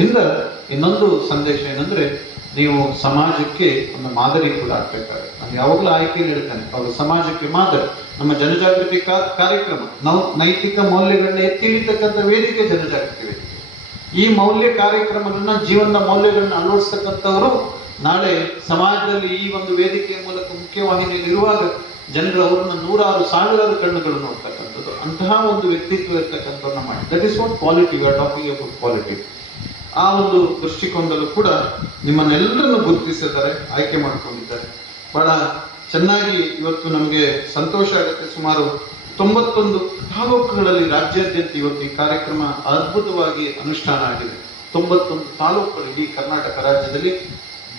ಇಂದ ಇನ್ನೊಂದು ಸಂದೇಶ ಏನಂದ್ರೆ, ನೀವು ಸಮಾಜಕ್ಕೆ ಒಂದು ಮಾದರಿ ಕೂಡ ಆಗ್ಬೇಕಾಗುತ್ತೆ. ನಾನು ಯಾವಾಗಲೂ ಆಯ್ಕೆ ನೀಡ್ತೇನೆ, ಅವರು ಸಮಾಜಕ್ಕೆ ಮಾದರಿ. ನಮ್ಮ ಜನಜಾಗೃತಿ ಕಾರ್ಯಕ್ರಮ, ನಾವು ನೈತಿಕ ಮೌಲ್ಯಗಳನ್ನ ಎತ್ತಿ ಹಿಡಿತಕ್ಕಂಥ ವೇದಿಕೆ ಜನಜಾಗೃತಿ ವೇದಿಕೆ. ಈ ಮೌಲ್ಯ ಕಾರ್ಯಕ್ರಮಗಳನ್ನ, ಜೀವನದ ಮೌಲ್ಯಗಳನ್ನ ಅಳವಡಿಸ್ತಕ್ಕಂಥವರು ನಾಳೆ ಸಮಾಜದಲ್ಲಿ ಈ ಒಂದು ವೇದಿಕೆಯ ಮೂಲಕ ಮುಖ್ಯವಾಹಿನಿಯಲ್ಲಿ ಇರುವಾಗ ಜನರು ಅವರನ್ನ ನೂರಾರು ಸಾವಿರಾರು ಕಣ್ಣುಗಳು ನೋಡ್ತಕ್ಕಂಥದ್ದು, ಅಂತಹ ಒಂದು ವ್ಯಕ್ತಿತ್ವ ಇರ್ತಕ್ಕಂಥವ್ರನ್ನ ಮಾಡಿ. That is what quality, we are talking about quality. ಆ ಒಂದು ದೃಷ್ಟಿಕೋನದಲ್ಲೂ ಕೂಡ ನಿಮ್ಮನ್ನೆಲ್ಲರನ್ನು ಗುರುತಿಸಿದ್ದಾರೆ, ಆಯ್ಕೆ ಮಾಡ್ಕೊಂಡಿದ್ದಾರೆ. ಬಹಳ ಚೆನ್ನಾಗಿ ಇವತ್ತು ನಮಗೆ ಸಂತೋಷ ಆಗುತ್ತೆ. ಸುಮಾರು 91 ತಾಲೂಕುಗಳಲ್ಲಿ ರಾಜ್ಯಾದ್ಯಂತ ಇವತ್ತು ಈ ಕಾರ್ಯಕ್ರಮ ಅದ್ಭುತವಾಗಿ ಅನುಷ್ಠಾನ ಆಗಿದೆ. 91 ತಾಲೂಕುಗಳು ಇಡೀ ಕರ್ನಾಟಕ ರಾಜ್ಯದಲ್ಲಿ,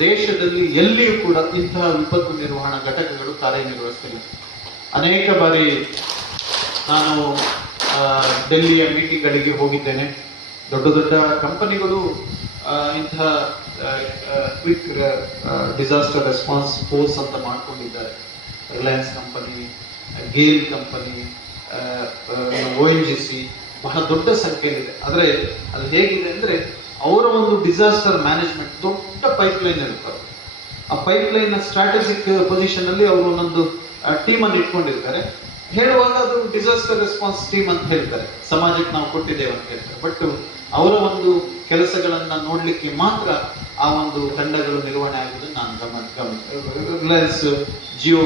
ದೇಶದಲ್ಲಿ ಎಲ್ಲಿಯೂ ಕೂಡ ಇಂತಹ ವಿಪತ್ತು ನಿರ್ವಹಣಾ ಘಟಕಗಳು ಕಾರ್ಯನಿರ್ವಹಿಸ್ತಿಲ್ಲ. ಅನೇಕ ಬಾರಿ ನಾನು ಡೆಲ್ಲಿಯ ಮೀಟಿಂಗ್ಗಳಿಗೆ ಹೋಗಿದ್ದೇನೆ. ದೊಡ್ಡ ದೊಡ್ಡ ಕಂಪನಿಗಳು ಇಂತಹ ಕ್ವಿಕ್ ಡಿಸಾಸ್ಟರ್ ರೆಸ್ಪಾನ್ಸ್ ಫೋರ್ಸ್ ಅಂತ ಮಾಡ್ಕೊಂಡಿದ್ದಾರೆ. Reliance company, GAIL company, ONGC ಬಹಳ ದೊಡ್ಡ ಸಂಖ್ಯೆಯಲ್ಲಿದೆ. ಆದರೆ ಅಲ್ಲಿ ಹೇಗಿದೆ ಅಂದ್ರೆ, ಅವರ ಒಂದು ಡಿಸಾಸ್ಟರ್ ಮ್ಯಾನೇಜ್ಮೆಂಟ್ ದೊಡ್ಡ ಪೈಪ್ಲೈನ್ ಇರ್ತಾರೆ. ಆ ಪೈಪ್ಲೈನ್ ಸ್ಟ್ರಾಟಜಿಕ್ ಪೊಸಿಷನ್ ಅಲ್ಲಿ ಅವರು ಒಂದೊಂದು ಟೀಮ್ ಅನ್ನು ಇಟ್ಕೊಂಡಿರ್ತಾರೆ. ಹೇಳುವಾಗ ಅದು ಡಿಸಾಸ್ಟರ್ ರೆಸ್ಪಾನ್ಸ್ ಟೀಮ್ ಅಂತ ಹೇಳ್ತಾರೆ, ಸಮಾಜಕ್ಕೆ ನಾವು ಕೊಟ್ಟಿದ್ದೇವೆ ಅಂತ ಹೇಳ್ತಾರೆ. ಬಟ್ ಅವರ ಒಂದು ಕೆಲಸಗಳನ್ನ ನೋಡ್ಲಿಕ್ಕೆ ಮಾತ್ರ ಆ ಒಂದು ತಂಡಗಳು ನಿರ್ವಹಣೆ ಆಗುವುದನ್ನು ನಾನು ಗಮನಿಸ್ತೇನೆ. ರಿಲಯನ್ಸ್ ಜಿಯೋ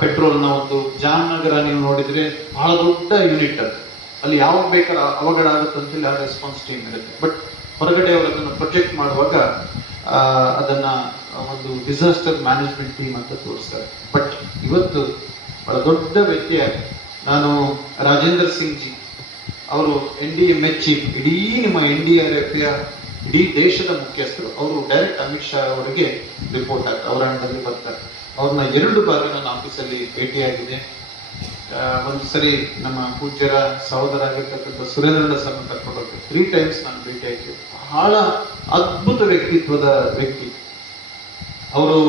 ಪೆಟ್ರೋಲ್ನ ಒಂದು ಜಾಮ್ನಗರ ನೀವು ನೋಡಿದ್ರೆ ಬಹಳ ದೊಡ್ಡ ಯೂನಿಟ್ ಅದು. ಅಲ್ಲಿ ಯಾವಾಗ ಬೇಕಾದ್ರೆ ಅವಘಡ ಆಗುತ್ತೆ ಅಂತೇಳಿ ಆ ರೆಸ್ಪಾನ್ಸ್ ಟೀಮ್ ಇರುತ್ತೆ. ಬಟ್ ಹೊರಗಡೆ ಅವರು ಅದನ್ನು ಪ್ರೊಜೆಕ್ಟ್ ಮಾಡುವಾಗ ಅದನ್ನ ಒಂದು ಡಿಸಾಸ್ಟರ್ ಮ್ಯಾನೇಜ್ಮೆಂಟ್ ಟೀಮ್ ಅಂತ ತೋರಿಸ್ತಾರೆ. ಬಟ್ ಇವತ್ತು ಬಹಳ ದೊಡ್ಡ ವ್ಯಕ್ತಿಯಾಗಿ ನಾನು ರಾಜೇಂದ್ರ ಸಿಂಗ್ ಜಿ ಅವರು NDMA ಚೀಫ್, ಇಡೀ ನಿಮ್ಮ NDRF ಇಡೀ ದೇಶದ ಮುಖ್ಯಸ್ಥರು, ಅವರು ಡೈರೆಕ್ಟ್ ಅಮಿತ್ ಶಾ ಅವರಿಗೆ ರಿಪೋರ್ಟ್ ಆಗ್ತಾರೆ, ಅವರ ಅಂಡಲ್ಲಿ ಬರ್ತಾರೆ. ಅವ್ರನ್ನ 2 ಬಾರಿ ನನ್ನ ಆಫೀಸಲ್ಲಿ ಭೇಟಿಯಾಗಿದೆ. ಒಂದು ಸರಿ ನಮ್ಮ ಪೂಜ್ಯರ ಸಹೋದರ ಆಗಿರ್ತಕ್ಕಂಥ ಸುರೇಂದ್ರಣ್ಣ ಸರ್ ಕರ್ಕೊಂಡು 3 ಟೈಮ್ಸ್ ನಾನು ಭೇಟಿಯಾಗಿದ್ದೆ. ಬಹಳ ಅದ್ಭುತ ವ್ಯಕ್ತಿತ್ವದ ವ್ಯಕ್ತಿ ಅವರು.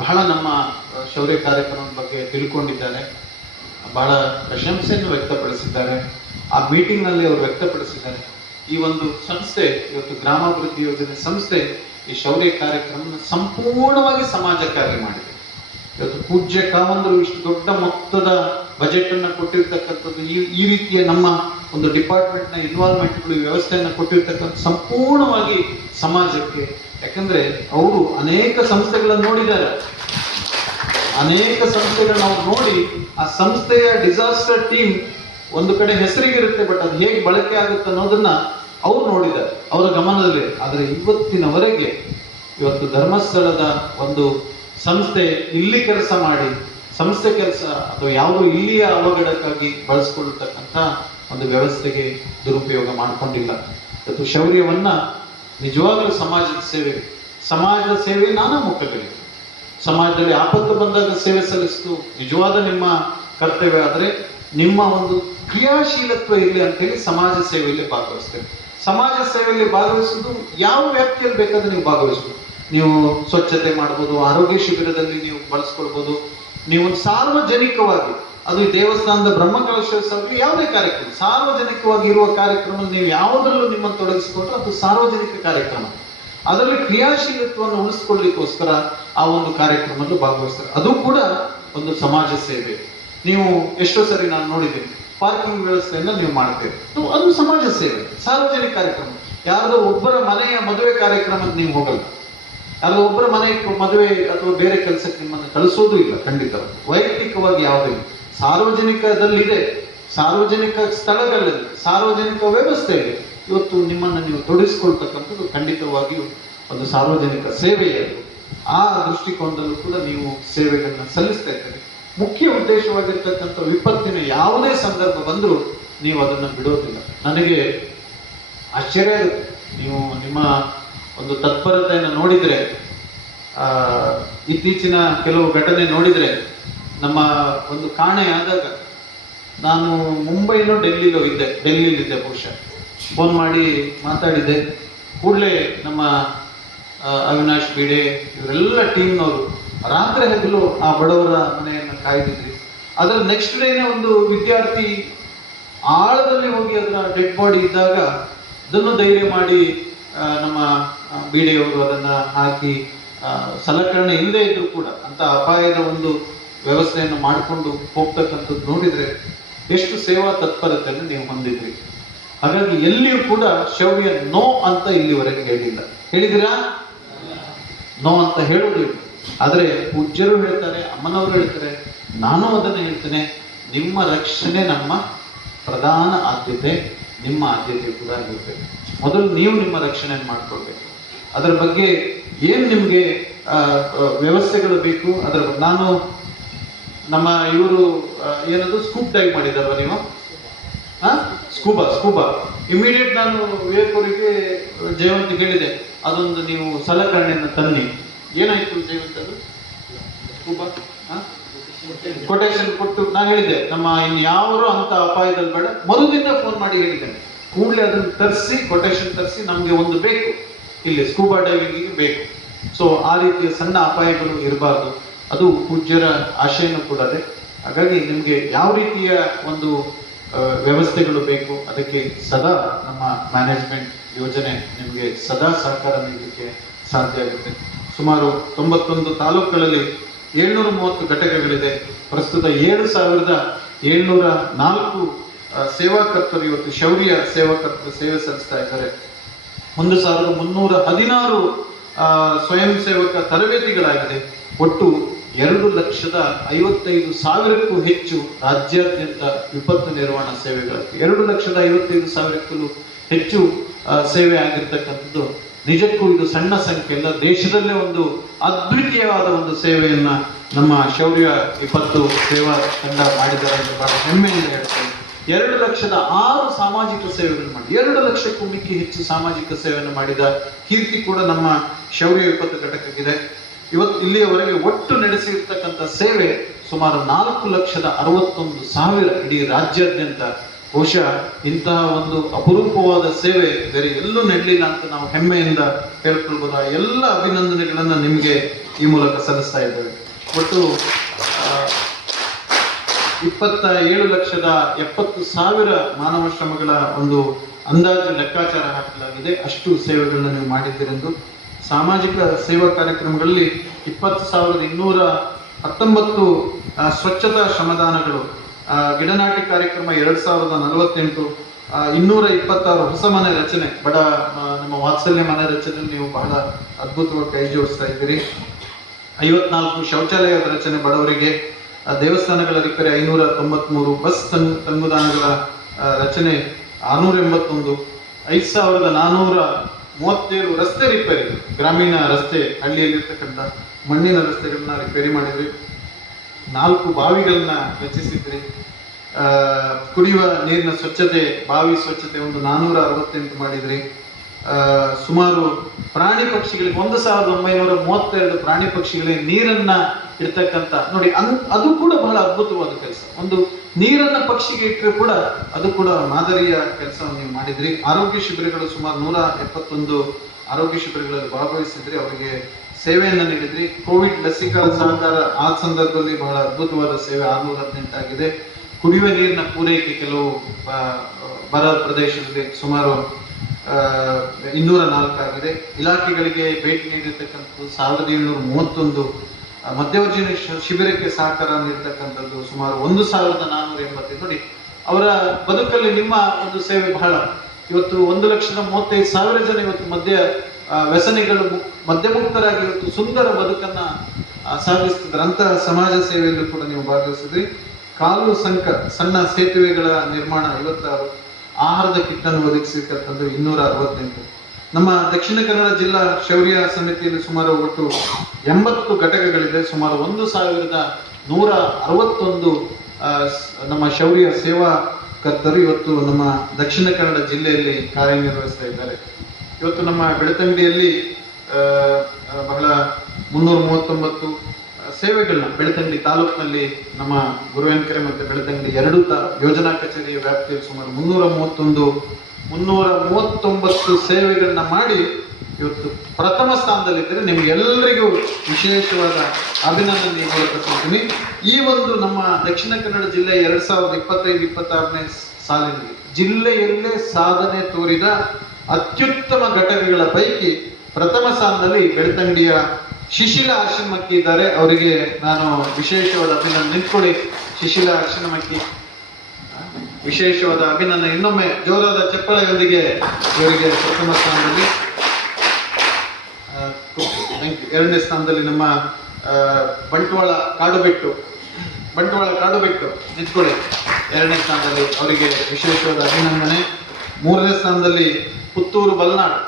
ಬಹಳ ನಮ್ಮ ಶೌರ್ಯ ಕಾರ್ಯಕ್ರಮದ ಬಗ್ಗೆ ತಿಳ್ಕೊಂಡಿದ್ದಾರೆ, ಬಹಳ ಪ್ರಶಂಸೆಯನ್ನು ವ್ಯಕ್ತಪಡಿಸಿದ್ದಾರೆ. ಆ ಮೀಟಿಂಗ್ ನಲ್ಲಿ ಅವರು ವ್ಯಕ್ತಪಡಿಸಿದ್ದಾರೆ, ಈ ಒಂದು ಸಂಸ್ಥೆ ಇವತ್ತು ಗ್ರಾಮಾಭಿವೃದ್ಧಿ ಯೋಜನೆ ಸಂಸ್ಥೆ ಈ ಶೌರ್ಯ ಕಾರ್ಯಕ್ರಮ ಸಂಪೂರ್ಣವಾಗಿ ಸಮಾಜಕ್ಕಾಗಿ ಮಾಡಿದೆ. ಇವತ್ತು ಪೂಜ್ಯ ಕಾವಂದರು ಇಷ್ಟು ದೊಡ್ಡ ಮೊತ್ತದ ಬಜೆಟ್ ಅನ್ನ ಕೊಟ್ಟಿರ್ತಕ್ಕಂಥದ್ದು, ಈ ರೀತಿಯ ನಮ್ಮ ಒಂದು ಡಿಪಾರ್ಟ್ಮೆಂಟ್ ನ ಇನ್ವಾಲ್ವ್ಮೆಂಟ್ಗಳು, ವ್ಯವಸ್ಥೆಯನ್ನ ಕೊಟ್ಟಿರ್ತಕ್ಕಂಥ ಸಂಪೂರ್ಣವಾಗಿ ಸಮಾಜಕ್ಕೆ. ಯಾಕಂದ್ರೆ ಅವರು ಅನೇಕ ಸಂಸ್ಥೆಗಳನ್ನು ನೋಡಿದ್ದಾರೆ, ಅನೇಕ ಸಂಸ್ಥೆಗಳನ್ನ ಅವ್ರು ನೋಡಿ ಆ ಸಂಸ್ಥೆಯ ಡಿಸಾಸ್ಟರ್ ಟೀಮ್ ಒಂದು ಕಡೆ ಹೆಸರಿಗಿರುತ್ತೆ, ಬಟ್ ಅದು ಹೇಗೆ ಬಳಕೆ ಆಗುತ್ತೆ ಅನ್ನೋದನ್ನ ಅವ್ರು ನೋಡಿದ್ದಾರೆ, ಅವರ ಗಮನದಲ್ಲಿ. ಆದರೆ ಇವತ್ತಿನವರೆಗೆ ಇವತ್ತು ಧರ್ಮಸ್ಥಳದ ಒಂದು ಸಂಸ್ಥೆ ಇಲ್ಲಿ ಕೆಲಸ ಮಾಡಿ, ಸಂಸ್ಥೆ ಕೆಲಸ ಅಥವಾ ಯಾವುದೋ ಇಲ್ಲಿಯ ಅವಘಡಕ್ಕಾಗಿ ಬಳಸ್ಕೊಳ್ತಕ್ಕಂಥ ಒಂದು ವ್ಯವಸ್ಥೆಗೆ ದುರುಪಯೋಗ ಮಾಡಿಕೊಂಡಿಲ್ಲ. ಇವತ್ತು ಶೌರ್ಯವನ್ನ ನಿಜವಾಗ್ಲೂ ಸಮಾಜದ ಸೇವೆ, ಸಮಾಜದ ಸೇವೆ ನಾನಾ ಮುಖಗಳಿವೆ. ಸಮಾಜದಲ್ಲಿ ಆಪತ್ತು ಬಂದಾಗ ಸೇವೆ ಸಲ್ಲಿಸುವುದು ನಿಜವಾದ ನಿಮ್ಮ ಕರ್ತವ್ಯ. ಆದರೆ ನಿಮ್ಮ ಒಂದು ಕ್ರಿಯಾಶೀಲತ್ವ ಇರಲಿ ಅಂತೇಳಿ ಸಮಾಜ ಸೇವೆಯಲ್ಲಿ ಭಾಗವಹಿಸ್ತೇವೆ. ಸಮಾಜ ಸೇವೆಯಲ್ಲಿ ಭಾಗವಹಿಸುವುದು ಯಾವ ವ್ಯಾಪ್ತಿಯಲ್ಲಿ ಬೇಕಾದ್ರೆ ನೀವು ಭಾಗವಹಿಸಬಹುದು. ನೀವು ಸ್ವಚ್ಛತೆ ಮಾಡ್ಬೋದು, ಆರೋಗ್ಯ ಶಿಬಿರದಲ್ಲಿ ನೀವು ಬಳಸ್ಕೊಳ್ಬೋದು. ನೀವು ಸಾರ್ವಜನಿಕವಾಗಿ, ಅದು ದೇವಸ್ಥಾನದ ಬ್ರಹ್ಮಕಲಶೋತ್ಸವಕ್ಕೆ ಯಾವುದೇ ಕಾರ್ಯಕ್ರಮ, ಸಾರ್ವಜನಿಕವಾಗಿ ಇರುವ ಕಾರ್ಯಕ್ರಮ ನೀವು ಯಾವುದರಲ್ಲೂ ನಿಮ್ಮನ್ನು ತೊಡಗಿಸಿಕೊಂಡ್ರೆ ಅದು ಸಾರ್ವಜನಿಕ ಕಾರ್ಯಕ್ರಮ. ಅದರಲ್ಲಿ ಕ್ರಿಯಾಶೀಲತ್ವವನ್ನು ಉಳಿಸ್ಕೊಳ್ಳಿಕ್ಕೋಸ್ಕರ ಆ ಒಂದು ಕಾರ್ಯಕ್ರಮದಲ್ಲಿ ಭಾಗವಹಿಸ್ತಾರೆ. ಅದು ಕೂಡ ಒಂದು ಸಮಾಜ ಸೇವೆ. ನೀವು ಎಷ್ಟೋ ಸರಿ ನಾನು ನೋಡಿದ್ದೀನಿ, ಪಾರ್ಕಿಂಗ್ ವ್ಯವಸ್ಥೆಯನ್ನ ನೀವು ಮಾಡ್ತೇವೆ, ಅದು ಸಮಾಜ ಸೇವೆ, ಸಾರ್ವಜನಿಕ ಕಾರ್ಯಕ್ರಮ. ಯಾರ್ದೋ ಒಬ್ಬರ ಮನೆಯ ಮದುವೆ ಕಾರ್ಯಕ್ರಮಕ್ಕೆ ನೀವು ಹೋಗಲ್ಲ, ಯಾರ್ದೋ ಒಬ್ಬರ ಮನೆ ಮದುವೆ ಅಥವಾ ಬೇರೆ ಕೆಲಸಕ್ಕೆ ನಿಮ್ಮನ್ನು ಕಳಿಸೋದು ಇಲ್ಲ. ಖಂಡಿತ ವೈಯಕ್ತಿಕವಾಗಿ ಯಾವುದೇ ಸಾರ್ವಜನಿಕದಲ್ಲಿದೆ, ಸಾರ್ವಜನಿಕ ಸ್ಥಳಗಳಲ್ಲಿ, ಸಾರ್ವಜನಿಕ ವ್ಯವಸ್ಥೆಯಲ್ಲಿ ಇವತ್ತು ನಿಮ್ಮನ್ನು ನೀವು ತೊಡಗಿಸಿಕೊಳ್ತಕ್ಕಂಥದ್ದು ಖಂಡಿತವಾಗಿಯೂ ಒಂದು ಸಾರ್ವಜನಿಕ ಸೇವೆಯಲ್ಲಿ. ಆ ದೃಷ್ಟಿಕೋನದಲ್ಲೂ ಕೂಡ ನೀವು ಸೇವೆಗಳನ್ನ ಸಲ್ಲಿಸ್ತಾ ಇದ್ದೀರಿ. ಮುಖ್ಯ ಉದ್ದೇಶವಾಗಿರ್ತಕ್ಕಂಥ ವಿಪತ್ತಿನ ಯಾವುದೇ ಸಂದರ್ಭ ಬಂದರೂ ನೀವು ಅದನ್ನು ಬಿಡೋದಿಲ್ಲ. ನನಗೆ ಆಶ್ಚರ್ಯ ಆಗುತ್ತೆ, ನೀವು ನಿಮ್ಮ ಒಂದು ತತ್ಪರತೆಯನ್ನು ನೋಡಿದರೆ, ಇತ್ತೀಚಿನ ಕೆಲವು ಘಟನೆ ನೋಡಿದರೆ, ನಮ್ಮ ಒಂದು ಕಾಣೆ ಆದಾಗ ನಾನು ಮುಂಬೈನೋ ಡೆಲ್ಲಿಲಿದ್ದೆ ಬಹುಶಃ, ಫೋನ್ ಮಾಡಿ ಮಾತಾಡಿದ್ದೆ. ಕೂಡಲೇ ನಮ್ಮ ಅವಿನಾಶ್ ಬಿಡೆ ಇವರೆಲ್ಲ ಟೀಮ್ನವರು ರಾತ್ರಿ ಹಗಲು ಆ ಬಡವರ ಮನೆಯನ್ನು ಕಾಯ್ದಿದ್ರಿ. ಅದರ ನೆಕ್ಸ್ಟ್ ಡೇನೇ ಒಂದು ವಿದ್ಯಾರ್ಥಿ ಆಳದಲ್ಲಿ ಹೋಗಿ ಅದರ ಡೆಡ್ ಬಾಡಿ ಇದ್ದಾಗ ಅದನ್ನು ಧೈರ್ಯ ಮಾಡಿ ನಮ್ಮ ಬಿಡಿಯವರು ಅದನ್ನ ಹಾಕಿ ಸಲಕರಣೆ ಇಲ್ಲದೆ ಇದ್ರು ಕೂಡ ಅಂತ ಅಪಾಯದ ಒಂದು ವ್ಯವಸ್ಥೆಯನ್ನು ಮಾಡಿಕೊಂಡು ಹೋಗ್ತಕ್ಕಂಥದ್ದು ನೋಡಿದ್ರೆ ಎಷ್ಟು ಸೇವಾ ತತ್ಪರತೆಯನ್ನು ನೀವು ಹೊಂದಿದ್ರಿ. ಹಾಗಾಗಿ ಎಲ್ಲಿಯೂ ಕೂಡ ಶೌರ್ಯ ನೋ ಅಂತ ಇಲ್ಲಿವರೆಗೆ ಹೇಳಿಲ್ಲ. ಹೇಳಿದಿರಾ? ನೋ ಅಂತ ಹೇಳೋದಿಲ್ಲ. ಆದ್ರೆ ಪೂಜ್ಯರು ಹೇಳ್ತಾರೆ, ಅಮ್ಮನವರು ಹೇಳ್ತಾರೆ, ನಾನು ಅದನ್ನು ಹೇಳ್ತೇನೆ, ನಿಮ್ಮ ರಕ್ಷಣೆ ನಮ್ಮ ಪ್ರಧಾನ ಆದ್ಯತೆ, ನಿಮ್ಮ ಆದ್ಯತೆ ಕೂಡ ಆಗಿರ್ಬೇಕು. ಮೊದಲು ನೀವು ನಿಮ್ಮ ರಕ್ಷಣೆಯನ್ನು ಮಾಡ್ಕೊಳ್ಬೇಕು. ಅದರ ಬಗ್ಗೆ ಏನ್ ನಿಮ್ಗೆ ವ್ಯವಸ್ಥೆಗಳು ಬೇಕು ಅದರ ನಾನು ನಮ್ಮ ಇವರು ಏನದು ಸ್ಕೂಪ್ ಡೈವ್ ಮಾಡಿದಲ್ವ ನೀವು? ಸ್ಕೂಬಾ ಇಮಿಡಿಯೇಟ್ ನಾನು ವಿವೇಕವರಿಗೆ ಜಯವಂತಿ ಹೇಳಿದೆ, ಅದೊಂದು ನೀವು ಸಲಕರಣೆಯನ್ನು ತನ್ನಿ. ಏನಾಯ್ತು ಜಯವಂತ? ಅದು ಸ್ಕೂಬಾ ಕೊಟೇಶನ್ ಕೊಟ್ಟು ನಾನು ಹೇಳಿದ್ದೆ, ನಮ್ಮ ಇನ್ಯಾವರು ಅಂತ ಅಪಾಯದಲ್ಲಿ ಬೇಡ, ಮರುದಿನ ಫೋನ್ ಮಾಡಿ ಹೇಳಿದ್ದೇನೆ, ಕೂಡಲೇ ಅದನ್ನು ತರಿಸಿ ಕೊಟೇಶನ್ ತರಿಸಿ, ನಮ್ಗೆ ಒಂದು ಬೇಕು ಇಲ್ಲಿ ಸ್ಕೂಬಾ ಡೈವಿಂಗಿಗೆ ಬೇಕು. ಸೊ ಆ ರೀತಿಯ ಸಣ್ಣ ಅಪಾಯಗಳು ಇರಬಾರ್ದು, ಅದು ಪೂಜ್ಯರ ಆಶಯನೂ ಕೂಡ ಅದೇ. ಹಾಗಾಗಿ ನಿಮ್ಗೆ ಯಾವ ರೀತಿಯ ಒಂದು ವ್ಯವಸ್ಥೆಗಳು ಬೇಕು ಅದಕ್ಕೆ ಸದಾ ನಮ್ಮ ಮ್ಯಾನೇಜ್ಮೆಂಟ್ ಯೋಜನೆ ನಿಮಗೆ ಸದಾ ಸಹಕಾರ ನೀಡಲಿಕ್ಕೆ ಸಾಧ್ಯ ಆಗುತ್ತೆ. ಸುಮಾರು 91 ತಾಲೂಕುಗಳಲ್ಲಿ 730 ಘಟಕಗಳಿದೆ. ಪ್ರಸ್ತುತ 7,704 ಸೇವಾಕರ್ತರು ಇವತ್ತು ಶೌರ್ಯ ಸೇವಾಕರ್ತರು ಸೇವೆ ಸಲ್ಲಿಸ್ತಾ ಇದ್ದಾರೆ. 1,316 ಸ್ವಯಂ ಸೇವಕ ತರಬೇತಿಗಳಾಗಿದೆ. ಒಟ್ಟು 2,55,000ಕ್ಕೂ ಹೆಚ್ಚು ರಾಜ್ಯಾದ್ಯಂತ ವಿಪತ್ತು ನಿರ್ವಹಣಾ ಸೇವೆಗಳಾಗಿದೆ. 2,55,000ಕ್ಕೂ ಹೆಚ್ಚು ಸೇವೆ ಆಗಿರ್ತಕ್ಕಂಥದ್ದು ನಿಜಕ್ಕೂ ಇದು ಸಣ್ಣ ಸಂಖ್ಯೆ ಅಲ್ಲ. ದೇಶದಲ್ಲೇ ಒಂದು ಅದ್ವಿತೀಯವಾದ ಒಂದು ಸೇವೆಯನ್ನ ನಮ್ಮ ಶೌರ್ಯ ವಿಪತ್ತು ಸೇವಾ ತಂಡ ಮಾಡಿದ್ದಾರೆ ಅಂತ ಬಹಳ ಹೆಮ್ಮೆಯಿಂದ ಹೇಳ್ತೇವೆ. 2,06,000 ಸಾಮಾಜಿಕ ಸೇವೆಗಳನ್ನು ಮಾಡಿ 2,00,000ಕ್ಕೂ ಮಿಕ್ಕಿ ಹೆಚ್ಚು ಸಾಮಾಜಿಕ ಸೇವೆಯನ್ನು ಮಾಡಿದ ಕೀರ್ತಿ ಕೂಡ ನಮ್ಮ ಶೌರ್ಯ ವಿಪತ್ತು ಘಟಕಕ್ಕಿದೆ. ಇವತ್ತು ಇಲ್ಲಿಯವರೆಗೆ ಒಟ್ಟು ನಡೆಸಿರ್ತಕ್ಕಂಥ ಸೇವೆ ಸುಮಾರು 4,61,000 ಇಡೀ ರಾಜ್ಯಾದ್ಯಂತ. ಬಹುಶಃ ಇಂತಹ ಒಂದು ಅಪರೂಪವಾದ ಸೇವೆ ಬೇರೆ ಎಲ್ಲೂ ನಡೆಯಲಿಲ್ಲ ಅಂತ ನಾವು ಹೆಮ್ಮೆಯಿಂದ ಹೇಳ್ಕೊಳ್ಬೋದು. ಎಲ್ಲ ಅಭಿನಂದನೆಗಳನ್ನ ನಿಮಗೆ ಈ ಮೂಲಕ ಸಲ್ಲಿಸ್ತಾ ಇದ್ದೇವೆ. ಒಟ್ಟು 27,70,000 ಮಾನವ ಶ್ರಮಗಳ ಒಂದು ಅಂದಾಜು ಲೆಕ್ಕಾಚಾರ ಹಾಕಲಾಗಿದೆ. ಅಷ್ಟು ಸೇವೆಗಳನ್ನ ನೀವು ಮಾಡಿದ್ದೀರೆಂದು. ಸಾಮಾಜಿಕ ಸೇವಾ ಕಾರ್ಯಕ್ರಮಗಳಲ್ಲಿ 20,219 ಸ್ವಚ್ಛತಾ ಶ್ರಮದಾನಗಳು, ಗಿಡನಾಟಿ ಕಾರ್ಯಕ್ರಮ 2,048, 226 ಹೊಸ ಮನೆ ರಚನೆ, ನಮ್ಮ ವಾತ್ಸಲ್ಯ ಮನೆ ರಚನೆ ನೀವು ಬಹಳ ಅದ್ಭುತವಾಗಿ ಕೈ ಜೋಡಿಸ್ತಾ ಇದ್ದೀರಿ. 54 ಶೌಚಾಲಯದ ರಚನೆ ಬಡವರಿಗೆ, ದೇವಸ್ಥಾನಗಳ ರಿಪೇರಿ 593, ಬಸ್ ತಂಗುದಾಣಗಳ ರಚನೆ 681, 5,437 ರಸ್ತೆ ರಿಪೇರಿ, ಗ್ರಾಮೀಣ ರಸ್ತೆ, ಹಳ್ಳಿಯಲ್ಲಿರ್ತಕ್ಕಂಥ ಮಣ್ಣಿನ ರಸ್ತೆಗಳನ್ನ ರಿಪೇರಿ ಮಾಡಿದ್ರಿ. 4 ಬಾವಿಗಳನ್ನ ರಚಿಸಿದ್ರಿ. ಕುಡಿಯುವ ನೀರಿನ ಸ್ವಚ್ಛತೆ, ಬಾವಿ ಸ್ವಚ್ಛತೆ ಒಂದು 468 ಮಾಡಿದ್ರಿ. ಸುಮಾರು ಪ್ರಾಣಿ ಪಕ್ಷಿಗಳಿಗೆ 1,932 ಪ್ರಾಣಿ ಪಕ್ಷಿಗಳಿಗೆ ನೀರನ್ನ ಇರ್ತಕ್ಕಂಥ ನೋಡಿ, ಅದು ಕೂಡ ಬಹಳ ಅದ್ಭುತವಾದ ಕೆಲಸ. ಒಂದು ನೀರನ್ನ ಪಕ್ಷಿಗೆ ಇಟ್ಟರೆ ಕೂಡ ಅದು ಕೂಡ ಮಾದರಿಯ ಕೆಲಸವನ್ನು ನೀವು ಮಾಡಿದ್ರಿ. ಆರೋಗ್ಯ ಶಿಬಿರಗಳು ಸುಮಾರು 171 ಆರೋಗ್ಯ ಶಿಬಿರಗಳಲ್ಲಿ ಭಾಗವಹಿಸಿದ್ರಿ, ಅವರಿಗೆ ಸೇವೆಯನ್ನು ನೀಡಿದ್ರಿ. ಕೋವಿಡ್ ಲಸಿಕಾ ಸಹಕಾರ ಆ ಸಂದರ್ಭದಲ್ಲಿ ಬಹಳ ಅದ್ಭುತವಾದ ಸೇವೆ 618 ಆಗಿದೆ. ಕುಡಿಯುವ ನೀರಿನ ಪೂರೈಕೆ ಕೆಲವು ಬರ ಪ್ರದೇಶದಲ್ಲಿ ಸುಮಾರು 204 ಆಗಿದೆ. ಇಲಾಖೆಗಳಿಗೆ ಭೇಟಿ ನೀಡಿರ್ತಕ್ಕಂಥದ್ದು 1,731, ಮಧ್ಯವರ್ಜಿನ ಶಿಬಿರಕ್ಕೆ ಸಹಕಾರ ನೀಡತಕ್ಕಂಥದ್ದು ಸುಮಾರು 1,485. ನೋಡಿ, ಅವರ ಬದುಕಲ್ಲಿ ನಿಮ್ಮ ಒಂದು ಸೇವೆ ಬಹಳ. ಇವತ್ತು 1,35,000 ಜನ ಇವತ್ತು ವ್ಯಸನಿಗಳು ಮದ್ಯಮುಕ್ತರಾಗಿ ಇವತ್ತು ಸುಂದರ ಬದುಕನ್ನ ಸಾಗಿಸ್ತಿದ್ದಾರೆ. ಅಂತ ಸಮಾಜ ಸೇವೆಯಲ್ಲೂ ಕೂಡ ನೀವು ಭಾಗವಹಿಸಿದ್ರಿ. ಕಾಲು ಸಣ್ಣ ಸೇತುವೆಗಳ ನಿರ್ಮಾಣ 56, ಆಹಾರದ ಕಿಟ್ ಅನ್ನು ಒದಗಿಸಿರ್ತಕ್ಕಂಥದ್ದು 268. ನಮ್ಮ ದಕ್ಷಿಣ ಕನ್ನಡ ಜಿಲ್ಲಾ ಶೌರ್ಯ ಸಮಿತಿಯಲ್ಲಿ ಸುಮಾರು ಒಟ್ಟು 80 ಘಟಕಗಳಿದೆ. ಸುಮಾರು 1,161 ನಮ್ಮ ಶೌರ್ಯ ಸೇವಾಕರ್ತರು ಇವತ್ತು ನಮ್ಮ ದಕ್ಷಿಣ ಕನ್ನಡ ಜಿಲ್ಲೆಯಲ್ಲಿ ಕಾರ್ಯನಿರ್ವಹಿಸ್ತಾ ಇದ್ದಾರೆ. ಇವತ್ತು ನಮ್ಮ ಬೆಳ್ತಂಗಡಿಯಲ್ಲಿ ಬಹಳ 339 ಸೇವೆಗಳನ್ನ ಬೆಳ್ತಂಗಡಿ ತಾಲೂಕಿನಲ್ಲಿ ನಮ್ಮ ಗುರುವೆಂಕೆರೆ ಮತ್ತು ಬೆಳ್ತಂಗಡಿ 2 ಯೋಜನಾ ಕಚೇರಿಯ ವ್ಯಾಪ್ತಿಯಲ್ಲಿ ಸುಮಾರು 339 ಸೇವೆಗಳನ್ನ ಮಾಡಿ ಇವತ್ತು ಪ್ರಥಮ ಸ್ಥಾನದಲ್ಲಿದ್ದರೆ ನಿಮ್ಗೆಲ್ಲರಿಗೂ ವಿಶೇಷವಾದ ಅಭಿನಂದನೆ ಮೂಲಕ ಕೊಡ್ತೀನಿ. ಈ ಒಂದು ನಮ್ಮ ದಕ್ಷಿಣ ಕನ್ನಡ ಜಿಲ್ಲೆ 2025-26ನೇ ಸಾಲಿನಲ್ಲಿ ಜಿಲ್ಲೆಯಲ್ಲೇ ಸಾಧನೆ ತೋರಿದ ಅತ್ಯುತ್ತಮ ಘಟಕಗಳ ಪೈಕಿ ಪ್ರಥಮ ಸ್ಥಾನದಲ್ಲಿ ಬೆಳ್ತಂಗಡಿಯ ಶಿಶಿಲಾ ಆಶ್ರಮಕ್ಕಿ ಇದ್ದಾರೆ. ಅವರಿಗೆ ನಾನು ವಿಶೇಷವಾದ ಅಭಿನಂದನೆ. ನಿಂತ್ಕೊಳ್ಳಿ. ಶಿಶಿಲಾ ಆಶ್ರಮಕ್ಕಿ ವಿಶೇಷವಾದ ಅಭಿನಂದನೆ. ಇನ್ನೊಮ್ಮೆ ಜೋರಾದ ಚಪ್ಪಳೆಯೊಂದಿಗೆ ಇವರಿಗೆ ಪ್ರಥಮ ಸ್ಥಾನದಲ್ಲಿ. ಎರಡನೇ ಸ್ಥಾನದಲ್ಲಿ ನಮ್ಮ ಬಂಟ್ವಾಳ ಕಾಡುಬೆಟ್ಟು ನಿಂತ್ಕೊಳ್ಳಿ. ಎರಡನೇ ಸ್ಥಾನದಲ್ಲಿ ಅವರಿಗೆ ವಿಶೇಷವಾದ ಅಭಿನಂದನೆ. ಮೂರನೇ ಸ್ಥಾನದಲ್ಲಿ ಪುತ್ತೂರು ಬಲ್ನಾಡ್,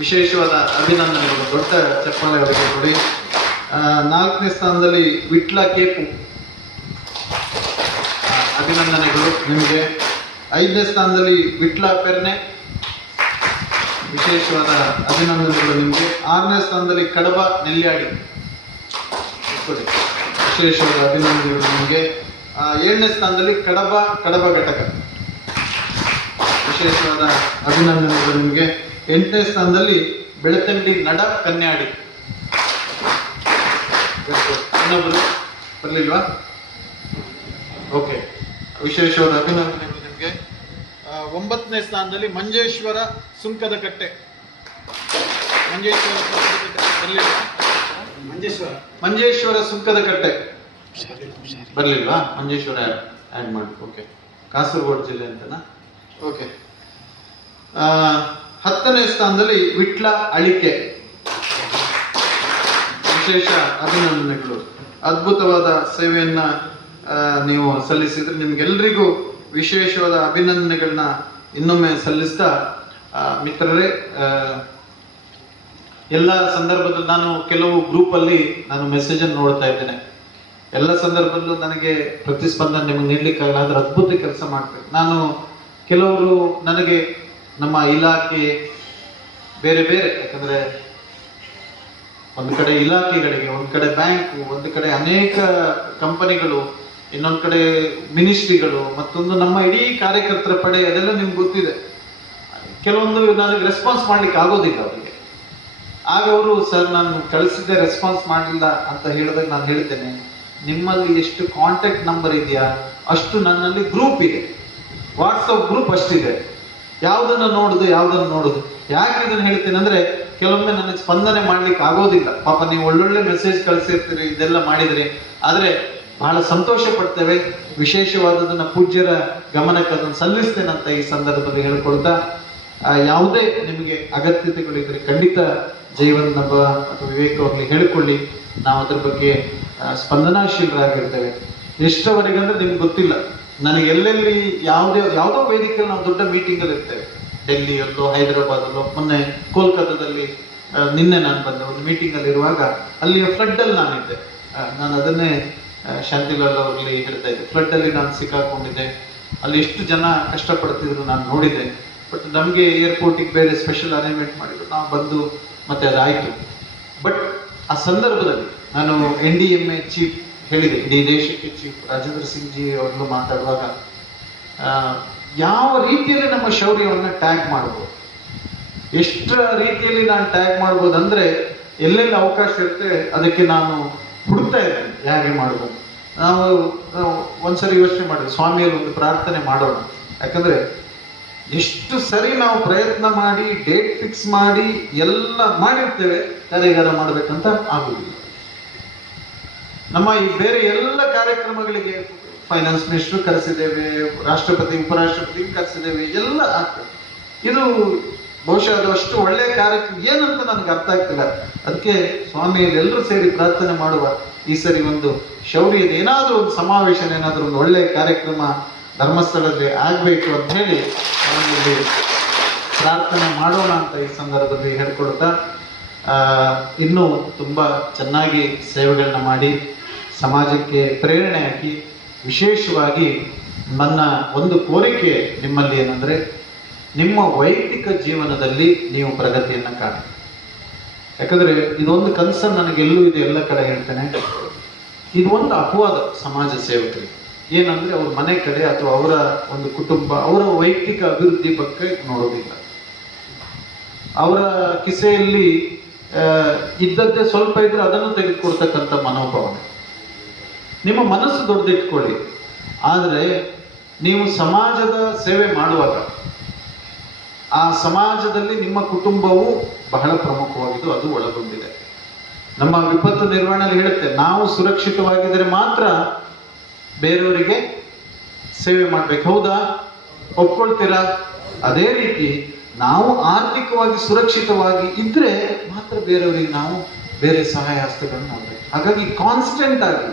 ವಿಶೇಷವಾದ ಅಭಿನಂದನೆಗಳು. ದೊಡ್ಡ ಚಪ್ಪಾಳೆ ಅವರಿಗೆ ಕೊಡಿ. ನಾಲ್ಕನೇ ಸ್ಥಾನದಲ್ಲಿ ವಿಟ್ಲ ಕೇಪು, ಅಭಿನಂದನೆಗಳು ನಿಮಗೆ. ಐದನೇ ಸ್ಥಾನದಲ್ಲಿ ವಿಟ್ಲ ಪೆರ್ನೆ, ವಿಶೇಷವಾದ ಅಭಿನಂದನೆಗಳು ನಿಮಗೆ. ಆರನೇ ಸ್ಥಾನದಲ್ಲಿ ಕಡಬ ನೆಲ್ಯಾಡಿ, ವಿಶೇಷವಾದ ಅಭಿನಂದನೆಗಳು ನಿಮಗೆ. ಏಳನೇ ಸ್ಥಾನದಲ್ಲಿ ಕಡಬ ಘಟಕ, ವಿಶೇಷವಾದ ಅಭಿನಂದನೆಗಳು ನಿಮಗೆ. ಎಂಟನೇ ಸ್ಥಾನದಲ್ಲಿ ಬೆಳ್ತಂಗಡಿ ನಡ ಕನ್ಯಾಡಿ. ಇನ್ನೊಬ್ಬರು ಬರಲಿಲ್ವಾ? ಓಕೆ, ವಿಶೇಷವಾದ ಅಭಿನಂದನೆಗಳು ನಿಮಗೆ. ಒಂಬತ್ತನೇ ಸ್ಥಾನದಲ್ಲಿ ಮಂಜೇಶ್ವರ ಸುಂಕದ ಕಟ್ಟೆ. ಮಂಜೇಶ್ವರ ಸುಂಕದ ಕಟ್ಟೆ ಬರ್ಲಿಲ್ವಾ? ಮಂಜೇಶ್ವರ ಆ್ಯಡ್ ಮಾಡಿ. ಓಕೆ, ಕಾಸರಗೋಡು ಜಿಲ್ಲೆ ಅಂತನಾ? ಓಕೆ. 10ನೇ ಸ್ಥಾನದಲ್ಲಿ ವಿಟ್ಲ ಅಳಿಕೆ, ವಿಶೇಷ ಅಭಿನಂದನೆಗಳು. ಅದ್ಭುತವಾದ ಸೇವೆಯನ್ನ ನೀವು ಸಲ್ಲಿಸಿದ್ರೆ ನಿಮ್ಗೆಲ್ರಿಗೂ ವಿಶೇಷವಾದ ಅಭಿನಂದನೆಗಳನ್ನ ಇನ್ನೊಮ್ಮೆ ಸಲ್ಲಿಸ್ತಾ, ಮಿತ್ರರೇ, ಎಲ್ಲ ಸಂದರ್ಭದಲ್ಲಿ ನಾನು ಕೆಲವು ಗ್ರೂಪಲ್ಲಿ ನಾನು ಮೆಸೇಜನ್ನು ನೋಡ್ತಾ ಇದ್ದೇನೆ. ಎಲ್ಲ ಸಂದರ್ಭದಲ್ಲೂ ನನಗೆ ಪ್ರತಿಸ್ಪಂದನೆ ನಿಮಗೆ ನೀಡ್ಲಿಕ್ಕಾಗಲ್ಲ, ಆದ್ರೆ ಅದ್ಭುತ ಕೆಲಸ ಮಾಡ್ಬೇಕು. ನಾನು ಕೆಲವರು ನನಗೆ ನಮ್ಮ ಇಲಾಖೆ ಬೇರೆ ಬೇರೆ, ಯಾಕಂದ್ರೆ ಒಂದು ಕಡೆ ಇಲಾಖೆಗಳಿಗೆ, ಒಂದು ಕಡೆ ಬ್ಯಾಂಕು, ಒಂದು ಕಡೆ ಅನೇಕ ಕಂಪನಿಗಳು, ಇನ್ನೊಂದು ಕಡೆ ಮಿನಿಸ್ಟ್ರಿಗಳು, ಮತ್ತೊಂದು ನಮ್ಮ ಇಡೀ ಕಾರ್ಯಕರ್ತರ ಪಡೆ, ಅದೆಲ್ಲ ನಿಮ್ಗೆ ಗೊತ್ತಿದೆ. ಕೆಲವೊಂದು ನನಗೆ ರೆಸ್ಪಾನ್ಸ್ ಮಾಡ್ಲಿಕ್ಕೆ ಆಗೋದಿಲ್ಲ ಅವರಿಗೆ. ಆಗ ಅವರು, ಸರ್ ನಾನು ಕಳಿಸಿದ್ದೆ ರೆಸ್ಪಾನ್ಸ್ ಮಾಡಲಿಲ್ಲ ಅಂತ ಹೇಳಿದಾಗ ನಾನು ಹೇಳ್ತೇನೆ, ನಿಮ್ಮಲ್ಲಿ ಎಷ್ಟು ಕಾಂಟ್ಯಾಕ್ಟ್ ನಂಬರ್ ಇದೆಯಾ ಅಷ್ಟು ನನ್ನಲ್ಲಿ ಗ್ರೂಪ್ ಇದೆ, ವಾಟ್ಸಪ್ ಗ್ರೂಪ್ ಅಷ್ಟಿದೆ. ಯಾವುದನ್ನು ನೋಡುದು. ಯಾಕೆ ಇದನ್ನು ಹೇಳ್ತೇನೆ ಅಂದ್ರೆ, ಕೆಲವೊಮ್ಮೆ ನನಗೆ ಸ್ಪಂದನೆ ಮಾಡ್ಲಿಕ್ಕೆ ಆಗೋದಿಲ್ಲ. ಪಾಪ ನೀವು ಒಳ್ಳೊಳ್ಳೆ ಮೆಸೇಜ್ ಕಳಿಸಿರ್ತೀರಿ, ಇದೆಲ್ಲ ಮಾಡಿದ್ರಿ, ಆದ್ರೆ ಬಹಳ ಸಂತೋಷ ಪಡ್ತೇವೆ. ವಿಶೇಷವಾದದನ್ನ ಪೂಜ್ಯರ ಗಮನಕ್ಕೆ ಅದನ್ನು ಸಲ್ಲಿಸ್ತೇನಂತ ಈ ಸಂದರ್ಭದಲ್ಲಿ ಹೇಳ್ಕೊಳ್ತಾ, ಯಾವುದೇ ನಿಮಗೆ ಅಗತ್ಯತೆಗಳಿದ್ರೆ ಖಂಡಿತ ಜೀವನ್ ನಬ್ಬ ಅಥವಾ ವಿವೇಕ್ ಅವ್ರಿಗೆ ಹೇಳ್ಕೊಳ್ಳಿ. ನಾವು ಅದ್ರ ಬಗ್ಗೆ ಸ್ಪಂದನಾಶೀಲರಾಗಿರ್ತೇವೆ. ಎಷ್ಟವರೆಗಂದ್ರೆ ನಿಮ್ಗೆ ಗೊತ್ತಿಲ್ಲ, ನನಗೆ ಎಲ್ಲೆಲ್ಲಿ ಯಾವುದೋ ವೇದಿಕೆಯಲ್ಲಿ ನಾವು ದೊಡ್ಡ ಮೀಟಿಂಗ್ ಅಲ್ಲಿ ಇರ್ತೇವೆ. ಡೆಲ್ಲಿಯಲ್ಲೋ, ಹೈದರಾಬಾದಲ್ಲೋ, ಮೊನ್ನೆ ಕೋಲ್ಕತ್ತಾದಲ್ಲಿ ನಿನ್ನೆ ನಾನು ಬಂದೆ ಒಂದು ಮೀಟಿಂಗ್ ಅಲ್ಲಿ ಇರುವಾಗ, ಅಲ್ಲಿಯ ಫ್ಲಡ್ ಅಲ್ಲಿ ನಾನಿದ್ದೆ. ನಾನು ಅದನ್ನೇ ಶಾಂತಿಲಾಲ್ ಅವರಲ್ಲಿ ಹೇಳ್ತಾ ಇದ್ದೆ, ಫ್ಲಡ್ ಅಲ್ಲಿ ನಾನು ಸಿಕ್ಕಾಕೊಂಡಿದ್ದೆ. ಅಲ್ಲಿ ಎಷ್ಟು ಜನ ಕಷ್ಟಪಡ್ತಿದ್ರು ನಾನು ನೋಡಿದ್ದೆ. ಬಟ್ ನಮಗೆ ಏರ್ಪೋರ್ಟಿಗೆ ಬೇರೆ ಸ್ಪೆಷಲ್ ಅರೇಂಜ್ಮೆಂಟ್ ಮಾಡಿದ್ರು, ನಾವು ಬಂದು ಮತ್ತೆ ಅದಾಯಿತು. ಬಟ್ ಆ ಸಂದರ್ಭದಲ್ಲಿ ನಾನು NDMA ಚೀಫ್ ಹೇಳಿದೆ, ಇಡೀ ದೇಶಕ್ಕೆ ಚೀಫ್ ರಾಜೇಂದ್ರ ಸಿಂಗ್ ಜಿ ಅವ್ರನ್ನು ಮಾತಾಡುವಾಗ, ಯಾವ ರೀತಿಯಲ್ಲಿ ನಮ್ಮ ಶೌರ್ಯವನ್ನು ಟ್ಯಾಗ್ ಮಾಡ್ಬೋದು, ಎಷ್ಟರ ರೀತಿಯಲ್ಲಿ ನಾನು ಟ್ಯಾಗ್ ಮಾಡ್ಬೋದು ಅಂದ್ರೆ, ಎಲ್ಲೆಲ್ಲಿ ಅವಕಾಶ ಇರುತ್ತೆ ಅದಕ್ಕೆ ನಾನು ಹುಡುಕ್ತಾ ಇದ್ದೇನೆ ಹೇಗೆ ಮಾಡ್ಬೋದು. ನಾವು ಒಂದ್ಸರಿ ಯೋಚನೆ ಮಾಡಿದ್ವಿ, ಸ್ವಾಮಿಯಲ್ಲಿ ಒಂದು ಪ್ರಾರ್ಥನೆ ಮಾಡೋಣ. ಯಾಕಂದ್ರೆ ಎಷ್ಟು ಸರಿ ನಾವು ಪ್ರಯತ್ನ ಮಾಡಿ ಡೇಟ್ ಫಿಕ್ಸ್ ಮಾಡಿ ಎಲ್ಲ ಮಾಡಿರ್ತೇವೆ, ಕಾರ್ಯಾಗಾರ ಮಾಡ್ಬೇಕಂತ ಆಗುದಿಲ್ಲ. ನಮ್ಮ ಈ ಬೇರೆ ಎಲ್ಲ ಕಾರ್ಯಕ್ರಮಗಳಿಗೆ ಫೈನಾನ್ಸ್ ಮಿನಿಸ್ಟರ್ ಕರೆಸಿದ್ದೇವೆ, ರಾಷ್ಟ್ರಪತಿ ಉಪರಾಷ್ಟ್ರಪತಿ ಕರೆಸಿದ್ದೇವೆ, ಎಲ್ಲ ಆಗ್ತದೆ. ಇದು ಬಹುಶಃ ಅದು ಅಷ್ಟು ಒಳ್ಳೆಯ ಕಾರ್ಯಕ್ರಮ ಏನಂತ ನನಗೆ ಅರ್ಥ ಆಗ್ತಿಲ್ಲ. ಅದಕ್ಕೆ ಸ್ವಾಮಿಯಲ್ಲಿ ಎಲ್ಲರೂ ಸೇರಿ ಪ್ರಾರ್ಥನೆ ಮಾಡುವ, ಈ ಸರಿ ಒಂದು ಶೌರ್ಯದ ಏನಾದರೂ ಒಂದು ಸಮಾವೇಶ, ಏನಾದರೂ ಒಂದು ಒಳ್ಳೆಯ ಕಾರ್ಯಕ್ರಮ ಧರ್ಮಸ್ಥಳದಲ್ಲಿ ಆಗ್ಬೇಕು ಅಂತ ಹೇಳಿ ಸ್ವಾಮಿಯಲ್ಲಿ ಪ್ರಾರ್ಥನೆ ಮಾಡೋಣ ಅಂತ ಈ ಸಂದರ್ಭದಲ್ಲಿ ಹೇಳ್ಕೊಡ್ತಾ, ಇನ್ನೂ ತುಂಬಾ ಚೆನ್ನಾಗಿ ಸೇವೆಗಳನ್ನ ಮಾಡಿ ಸಮಾಜಕ್ಕೆ ಪ್ರೇರಣೆ ಹಾಕಿ, ವಿಶೇಷವಾಗಿ ನನ್ನ ಒಂದು ಕೋರಿಕೆ ನಿಮ್ಮಲ್ಲಿ ಏನಂದ್ರೆ, ನಿಮ್ಮ ವೈಯಕ್ತಿಕ ಜೀವನದಲ್ಲಿ ನೀವು ಪ್ರಗತಿಯನ್ನ ಕಾಣಿ. ಯಾಕಂದ್ರೆ ಇದೊಂದು ಕನ್ಸರ್ನ್ ನನಗೆಲ್ಲೂ ಇದೆ, ಎಲ್ಲ ಕಡೆ ಹೇಳ್ತೇನೆ. ಇದು ಒಂದು ಅಪವಾದ ಸಮಾಜ ಸೇವಕರಿಗೆ, ಏನಂದ್ರೆ ಅವ್ರ ಮನೆ ಕಡೆ ಅಥವಾ ಅವರ ಒಂದು ಕುಟುಂಬ, ಅವರ ವೈಯಕ್ತಿಕ ಅಭಿವೃದ್ಧಿ ಬಗ್ಗೆ ನೋಡೋದಿಲ್ಲ. ಅವರ ಕಿಸೆಯಲ್ಲಿ ಇದ್ದದ್ದೇ ಸ್ವಲ್ಪ ಇದ್ರೆ ಅದನ್ನು ತೆಗೆದುಕೊಡ್ತಕ್ಕಂಥ ಮನೋಭಾವನೆ. ನಿಮ್ಮ ಮನಸ್ಸು ದೊಡ್ಡದಿಟ್ಕೊಳ್ಳಿ, ಆದರೆ ನೀವು ಸಮಾಜದ ಸೇವೆ ಮಾಡುವಾಗ ಆ ಸಮಾಜದಲ್ಲಿ ನಿಮ್ಮ ಕುಟುಂಬವು ಬಹಳ ಪ್ರಮುಖವಾಗಿದ್ದು ಅದು ಒಳಗೊಂಡಿದೆ. ನಮ್ಮ ವಿಪತ್ತು ನಿರ್ವಹಣೆಯಲ್ಲಿ ಹೇಳುತ್ತೆ, ನಾವು ಸುರಕ್ಷಿತವಾಗಿದ್ದರೆ ಮಾತ್ರ ಬೇರೆಯವರಿಗೆ ಸೇವೆ ಮಾಡ್ಬೇಕು. ಹೌದಾ? ಒಪ್ಕೊಳ್ತೀರಾ? ಅದೇ ರೀತಿ ನಾವು ಆರ್ಥಿಕವಾಗಿ ಸುರಕ್ಷಿತವಾಗಿ ಇದ್ರೆ ಮಾತ್ರ ಬೇರೆಯವರಿಗೆ ನಾವು ಬೇರೆ ಸಹಾಯ ಹಸ್ತಗಳನ್ನು ಮಾಡಬೇಕು. ಹಾಗಾಗಿ ಕಾನ್ಸ್ಟೆಂಟ್ ಆಗಿ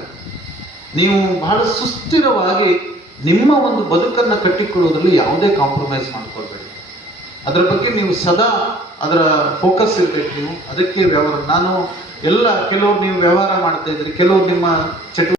ನೀವು ಬಹಳ ಸುಸ್ಥಿರವಾಗಿ ನಿಮ್ಮ ಒಂದು ಬದುಕನ್ನು ಕಟ್ಟಿಕೊಳ್ಳೋದ್ರಲ್ಲಿ ಯಾವುದೇ ಕಾಂಪ್ರಮೈಸ್ ಮಾಡ್ಕೊಳ್ಬೇಡಿ. ಅದರ ಬಗ್ಗೆ ನೀವು ಸದಾ ಅದರ ಫೋಕಸ್ ಇರ್ಬೇಕು. ನೀವು ಅದಕ್ಕೆ ವ್ಯವಹಾರ, ನಾನು ಎಲ್ಲ ಕೆಲವರು ನೀವು ವ್ಯವಹಾರ ಮಾಡ್ತಾ ಇದ್ರಿ, ಕೆಲವರು ನಿಮ್ಮ ಚಟುವಟಿಕೆ